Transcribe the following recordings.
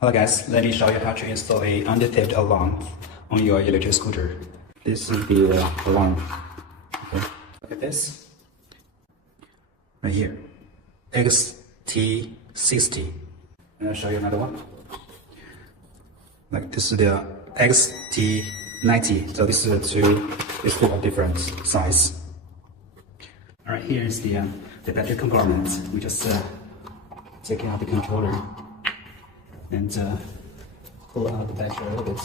Hello guys, let me show you how to install a under-theft alarm on your electric scooter. This is the alarm. Okay. Look at this. Right here. XT60. And I'll show you another one. Like this is the XT90. So this is two different size. Alright, here is the battery compartment. We just take out the controller and pull out the battery a little bit.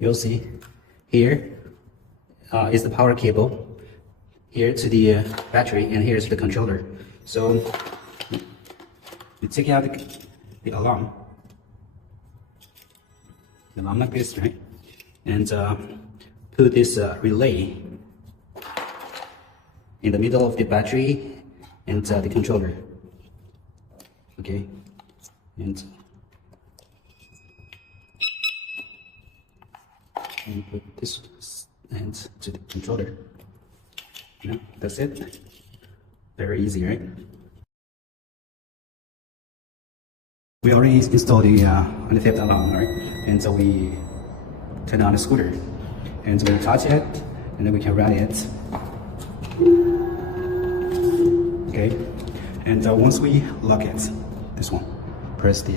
You'll see here is the power cable, here to the battery, and here's the controller. So you take out the alarm like this, right? And put this relay in the middle of the battery and the controller. Okay, and put this end to the controller. Yeah, that's it. Very easy, right? We already installed the under-theft alarm, right? And so we turn on the scooter, and we touch it, and then we can run it. Okay, and once we lock it, this one, press the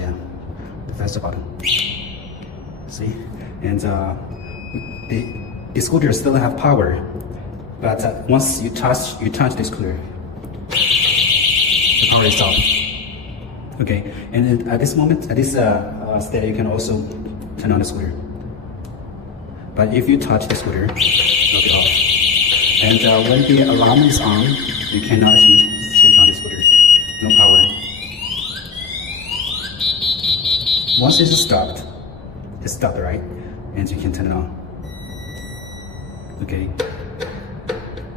faster button. See, and the scooter still have power, but once you touch the scooter, the power is off. Okay, and then at this moment, at this state, you can also turn on the scooter. But if you touch the scooter, it'll be off. And when the alarm is on, you cannot switch on the scooter. No power. Once it's stopped, right? And you can turn it on. Okay.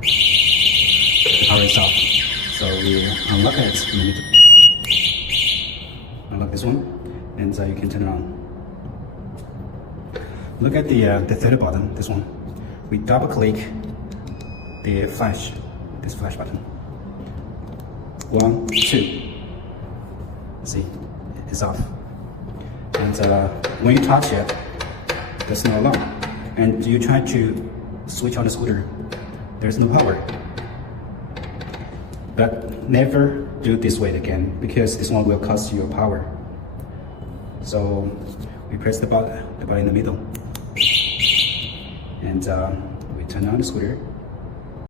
The power is off. So we unlock it. We need to unlock this one, and you can turn it on. Look at the third button, this one. We double click the flash, this flash button. 1, 2. See, it's off. And when you touch it, there's no alarm. And you try to switch on the scooter, there's no power. But never do this way again, because this one will cost you power. So we press the button in the middle, and we turn on the scooter.